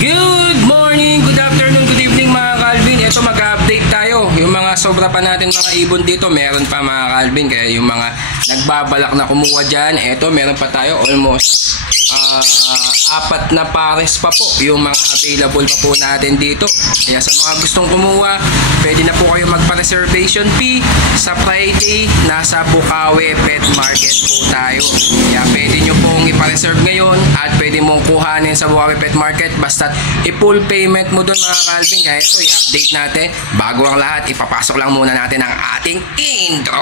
Good morning, good afternoon, good evening mga Calvin. Ito mag-update tayo. Yung mga sobra pa natin mga ibon dito, meron pa mga Calvin. Kaya yung mga nagbabalak na kumuha dyan, ito meron pa tayo almost 4 na pares pa po yung mga available pa po natin dito. Kaya sa mga gustong kumuha, pwede na po kayo magpa-reservation fee sa Friday. Nasa Bukawi Pet Market po tayo. Kaya pwede nyo pong ipa-reserve ngayon at pwede mong kuhanin sa Bukawi Pet Market basta i-full payment mo doon mga Calvin. Kaya ito i-update natin. Bago ang lahat, ipapasok lang muna natin ang ating intro.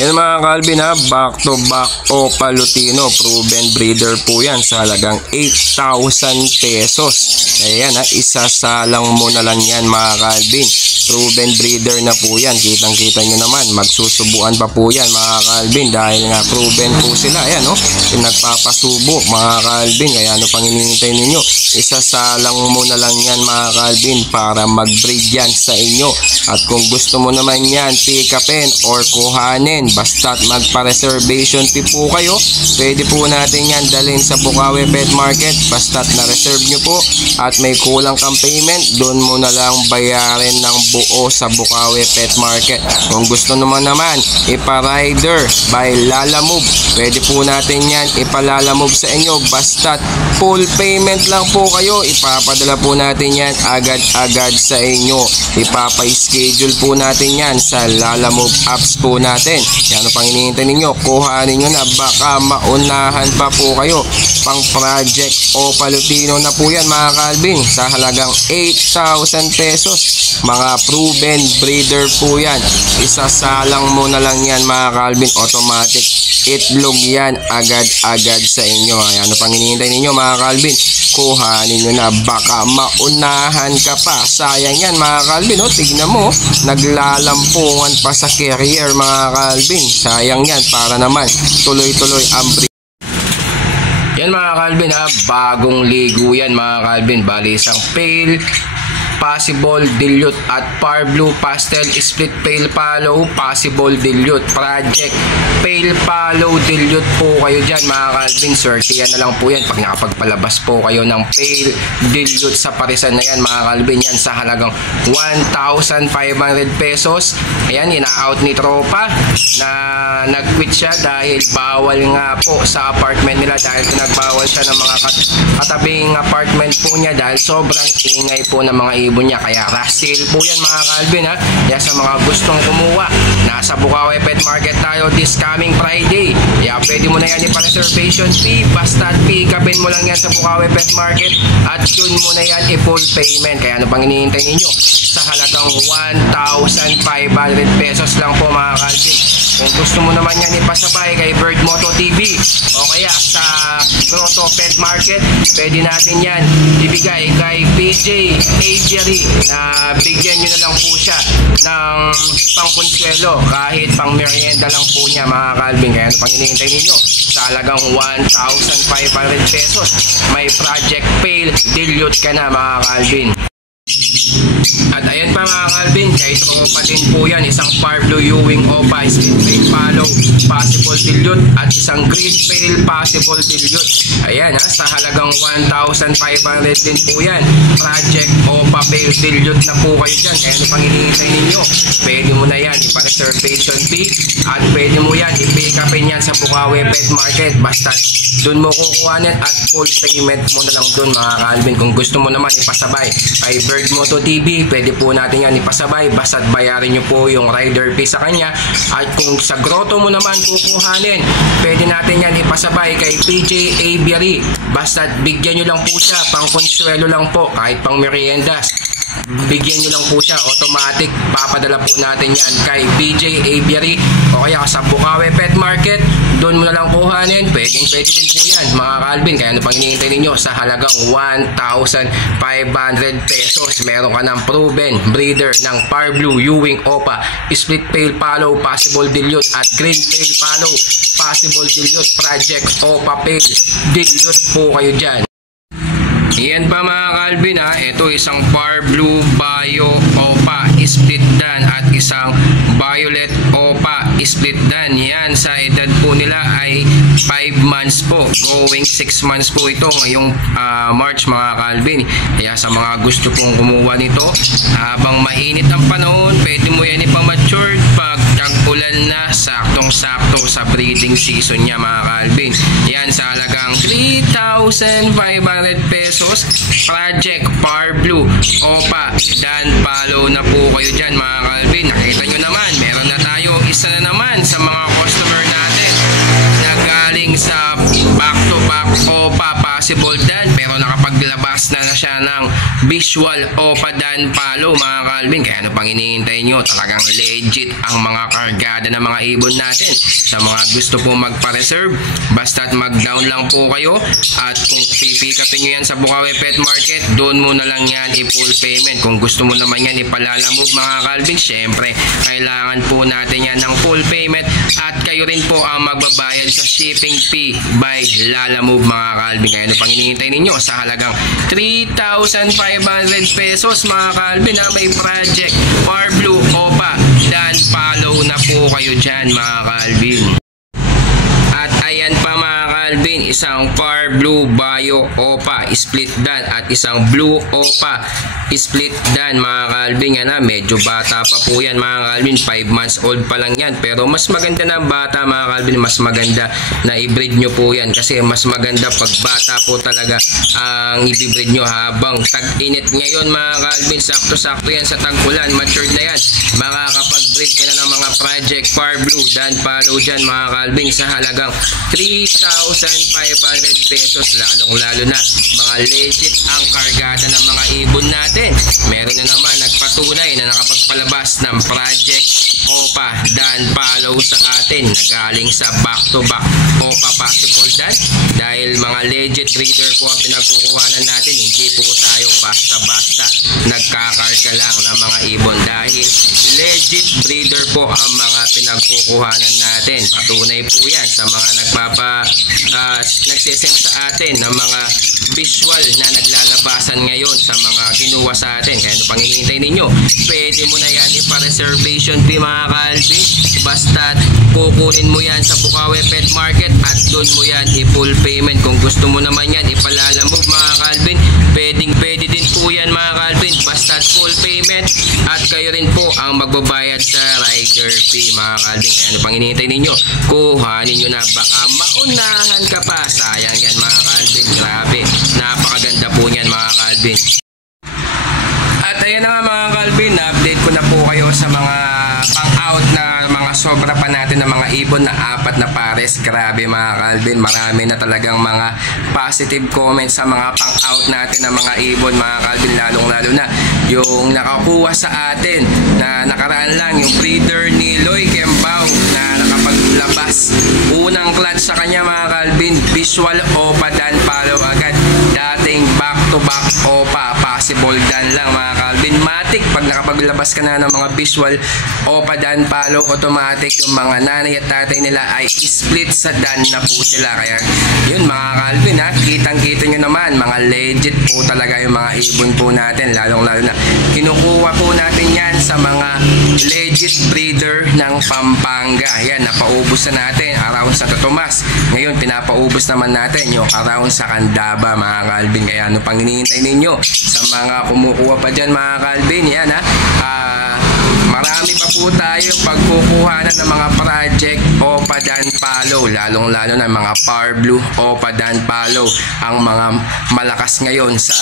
Yan mga Calvin ha, back to back Opa Lutino, proven breeder po yan sa halagang 8,000 pesos. Ayan ha, isasalang mo na lang yan mga Calvin. Proven breeder na po yan, kitang kita nyo naman, magsusubuan pa po yan mga Calvin dahil nga proven po sila. Ayan o, nagpapasubo mga Calvin, kaya ano pang hinihintay ninyo? Isasalang mo na lang yan mga Calvin para mag-breed yan sa inyo. At kung gusto mo naman yan, pick upin or kuhanin, basta't magpa-reservation fee po kayo, pwede po natin yan dalhin sa Bukawi Pet Market. Basta't na-reserve nyo po at may kulang kang payment, doon mo na lang bayarin ng buo sa Bukawi Pet Market. Kung gusto naman ipa-rider by Lalamove, pwede po natin yan ipalalamove sa inyo. Basta't full payment lang po kayo, ipapadala po natin yan agad-agad sa inyo. Ipapa-schedule po natin yan sa Lalamove apps po natin. Yan ang pang hinihintay ninyo, kuhanin nyo na, baka maunahan pa po kayo. Pang project Opa Lutino na po yan mga Calvin sa halagang 8,000 pesos. Mga proven breeder po yan, isasalang mo na lang yan mga Calvin, automatic itlog yan agad-agad sa inyo. Ayan, ano pang hinihintay ninyo mga Calvin, kuhanin nyo na, baka maunahan ka pa. Sayang yan mga Calvin, tignan mo, naglalampungan pa sa carrier mga Calvin. Sayang yan, para naman tuloy-tuloy ang breed. Yan mga Calvin ha, bagong ligo yan mga Calvin. Bali isang pale possible dilute at par blue pastel split pale follow possible dilute project pale follow dilute po kayo dyan mga Calvin. Swerte yan na lang po yan pag nakapagpalabas po kayo ng pale dilute sa parisan na yan mga Calvin. Yan sa halagang 1,500 pesos. Ayan, ina-out ni tropa na nag-quit siya dahil bawal nga po sa apartment nila, dahil pinagbawal siya ng mga katabing apartment po niya dahil sobrang ingay po ng mga ibon niya. Kaya rush sale po yan mga Calvin ha. Kaya sa mga gustong kumuha, nasa Bukawi Pet Market tayo this coming Friday. Kaya pwede mo na yan ipa-reservation fee, basta pick upin mo lang yan sa Bukawi Pet Market at yun mo na yan i-full payment. Kaya ano pang hinihintay ninyo? Sa halagang 1,500 pesos lang po mga Calvin. Kung gusto mo naman yan ipasabay kay Bird Moto TV o kaya sa Grotto Pet Market, pwede natin yan ibigay kay PJ Aviary na bigyan nyo na lang po siya ng pangkonsuelo, kahit pang merienda lang po niya mga Calvin. Kaya ano pang hinihintay ninyo? Sa halagang 1,500 pesos may project pale dilute ka na mga Calvin. At ayan pa mga Calvin, kay tropa din po yan, isang par blue Ewing Opa split pale follow possible dilute at isang green pale possible dilute. Ayan ha, sa halagang 1,500 din po yan, project Opa pale dilute na po kayo dyan. Kaya ano pang hinihintay ninyo? Pwede mo na yan ipa-reservation fee at pwede mo yan i-pick upin yan sa Bukawi Pet Market. Basta dun mo kukuhanin at full payment mo na lang dun mga Calvin. Kung gusto mo naman ipasabay kay Bird Moto TV, pwede po natin yan ipasabay, basta't bayarin nyo po yung rider fee sa kanya. At kung sa Grotto mo naman kukuhanin, pwede natin yan ipasabay kay PJ Aviary, basta't bigyan nyo lang po siya, pang konsuelo lang po, kahit pang meriendas, bigyan nyo lang po siya, automatic papadala po natin yan kay PJ Aviary o kaya sa Bukawi Pet Market. Doon mo na lang kuhanin, pwede din po yan mga Calvin. Kaya ano pang hinihintay ninyo? Sa halagang 1,500 pesos meron ka ng proven breeder ng par blue Ewing Opa split pale follow possible dilute at green pale follow possible dilute project Opa pale dilute po kayo dyan. Yan pa mga Calvin ha, ito isang par blue bio Opa split isang Violet Opa split dan. Yan, sa edad po nila ay 5 months po, going 6 months po ito ngayong March mga Calvin. Kaya sa mga gusto pong kumuha nito habang mainit ang panahon, pwede mo yan ipamature pag tag-ulan na, saktong-sakto sa breeding season niya mga Calvin. Yan, sa halagang 3,500 pesos, Project Par Blue Opa Dan Palo na po kayo dyan mga Calvin. Nakita nyo naman, meron na tayo isa na naman sa mga customer natin na galing sa back-to-back Opa Possible Dan, pero nakapaglabas na siya ng visual Opa Dan Palo mga Calvin. Kaya ano pang hinihintay nyo? Talagang legit ang mga kargada ng mga ibon natin. Sa mga gusto po magpa-reserve, basta't mag-down lang po kayo, at kung pipikapin nyo yan sa Bukawi Pet Market, doon mo na lang yan i-full payment. Kung gusto mo naman yan ipalalamove mga Calvin, syempre kailangan po natin yan ng full payment, at kayo rin po ang magbabayad sa shipping fee by Lalamove mga Calvin. Kaya ano pang hinihintay ninyo? Sa halagang 3,500 pesos mga Calvin, may Project Par Blue Opa Dan Palo na po kayo dyan mga Calvin. At ayan pa mga Calvin, isang Par Blue Bio Opa split dan at isang Blue Opa split dan mga Calvin. Yan na, medyo bata pa po yan mga Calvin, 5 months old pa lang yan, pero mas maganda na bata mga Calvin, mas maganda na i-breed nyo po yan, kasi mas maganda pag bata po talaga ang i-breed nyo habang tag-init ngayon mga Calvin. Sakto-sakto yan sa tag-ulan, matured na yan, makakapag-breed ka na ng mga Project Par Blue Dan Palo dyan mga Calvin sa halagang 3,500 pesos. Lalong-lalo na mga legit ang kargada ng mga ibon natin. Meron na naman nagpatunay na nakapagpalabas ng Project Opa Dan Palo sa atin na galing sa back-to-back Opa Possible Dan. Dahil mga legit breeder po ang pinagkukuhanan natin, hindi po tayo basta-basta nagkakarga lang ng mga ibon, dahil legit breeder po ang mga pinagkukuhanan natin. Patunay po yan sa mga nagsisend sa atin ng mga visual na naglalabasan ngayon sa mga kinuha sa atin. Kaya ano pang hinihintay ninyo? Pwede mo na yan ipa-reservation fee mga Calvin, basta kukunin mo yan sa Bukawi Pet Market at doon mo yan i-full payment. Kung gusto mo naman yan ipalalamove mga Calvin, pwede din po yan mga Calvin, basta full payment, at kayo rin po ang magbabayad sa rider fee mga Calvin. Kaya ano pang hinihintay ninyo? Kuhanin nyo na, baka maunahan ka pa. Sayang yan mga Calvin, grabe, napakaganda po niyan mga Calvin. At ayan na nga mga Calvin, na-update ko na po kayo sa mga pang-out na mga sobra pa natin na mga ibon na 4 na pares. Grabe mga Calvin, marami na talagang mga positive comments sa mga pang-out natin na mga ibon mga Calvin, lalong-lalo na yung nakakuha sa atin na nakaraan lang, yung breeder ni Loy Kembao na nakapaglabas unang clutch sa kanya mga Calvin, visual Opa Dan Palo agad, dating back-to-back Opa Possible Dan lang mga Calvin. Matic, pag nakapaglabas ka na ng mga visual Opa Dan Palo, automatic yung mga nanay at tatay nila ay split sa Dan na po sila. Kaya yun mga Calvin ha, kitang-kita nyo naman, mga legit po talaga yung mga ibon po natin, lalong-lalo na kinukuha po natin yan sa mga legit breeder ng Pampanga. Yan, napaubos na natin around sa Totomas. Ngayon, pinapaubos naman natin yung around sa Candaba mga Calvin. Kaya ano pang hinihintay ninyo sa mga kumukuha pa dyan mga Calvin? Yan ha, marami pa po tayo pagkukuhanan ng mga Project Opa Dan Palo, lalong-lalo na mga Par Blue Opa Dan Palo, ang mga malakas ngayon sa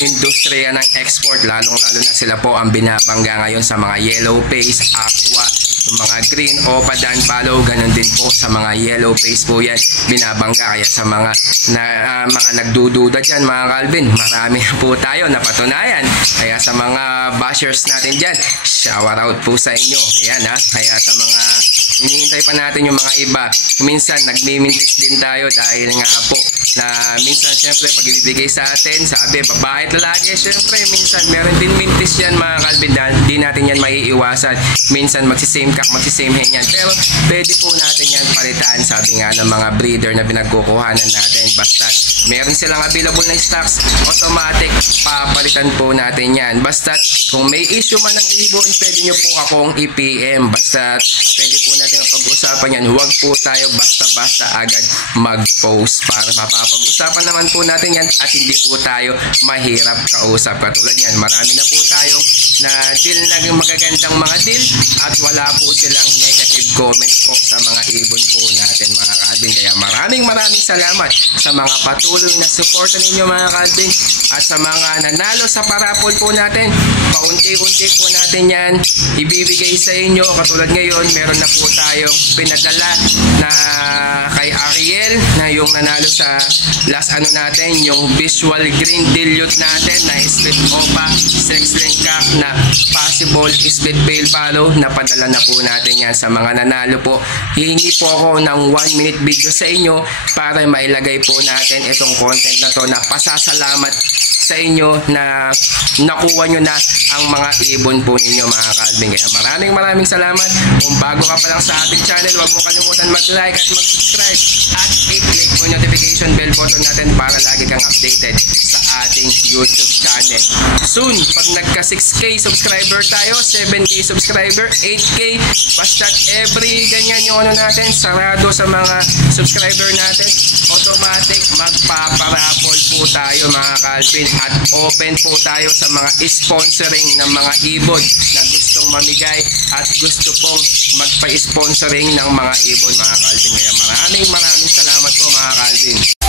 industriya ng export. Lalong-lalo na sila po ang binabangga ngayon sa mga yellow face, aqua, yung mga green Opa Dan Palo, ganun din po sa mga yellow face po yan binabangga. Kaya sa mga mga nagdududa dyan mga Calvin, marami na po tayo napatunayan. Kaya sa mga bashers natin dyan, shout out po sa inyo. Ayan ha, kaya sa mga hinihintay pa natin yung mga iba, minsan nagmimintis din tayo dahil nga po na minsan syempre pag ibibigay sa atin, sabi babae at lalaki, syempre minsan meron din mintis yan mga Calvin, di natin yan maiiwasan. Minsan magsisame cock, magsisame hen yan, pero pwede po natin yan palitan, sabi nga ng mga breeder na pinagkukuhanan natin, basta meron silang available na stocks, automatic papalitan po natin yan. Basta kung may issue man ng ibon, pwede nyo po akong i-PM. Basta pwede po natin mapag-usapan yan. Huwag po tayo basta-basta agad mag-post para mapapag-usapan naman po natin yan at hindi po tayo mahirap kausap. Katulad yan, marami na po tayong na deal na magagandang mga deal at wala po silang negative comments po sa mga ibon po natin mga Calvin. Kaya maraming salamat sa mga patuloy na suporta ninyo mga Calvin at sa mga nanalo sa parapol po natin. Paunti-unti po natin yan ibibigay sa inyo. Katulad ngayon, meron na po tayong pinadala na kay Ariel na yung nanalo sa last ano natin, yung visual green dilute natin na split opa, sex link cap na possible split fail follow. Napadala na po natin yan sa mga nanalo po. Hihingi po ako ng 1 minute video sa inyo para mailagay po natin itong content na to na pasasalamat sa inyo na nakuha nyo na ang mga ibon po ninyo mga Calvin. Kaya maraming salamat. Kung bago ka pa lang sa ating channel, huwag mo kalimutan mag-like at mag-subscribe at i-click mo yung notification bell button natin para lagi kang updated sa ating YouTube channel. Soon, pag nagka 6K subscriber tayo, 7K subscriber, 8K, basta every ganyan yung ano natin, sarado sa mga subscriber natin, automatic magpaparapol po tayo mga Calvin at open po tayo sa mga sponsoring ng mga ibon na gustong mamigay at gusto pong magpa-sponsoring ng mga ibon mga Calvin. Kaya maraming salamat po mga Calvin.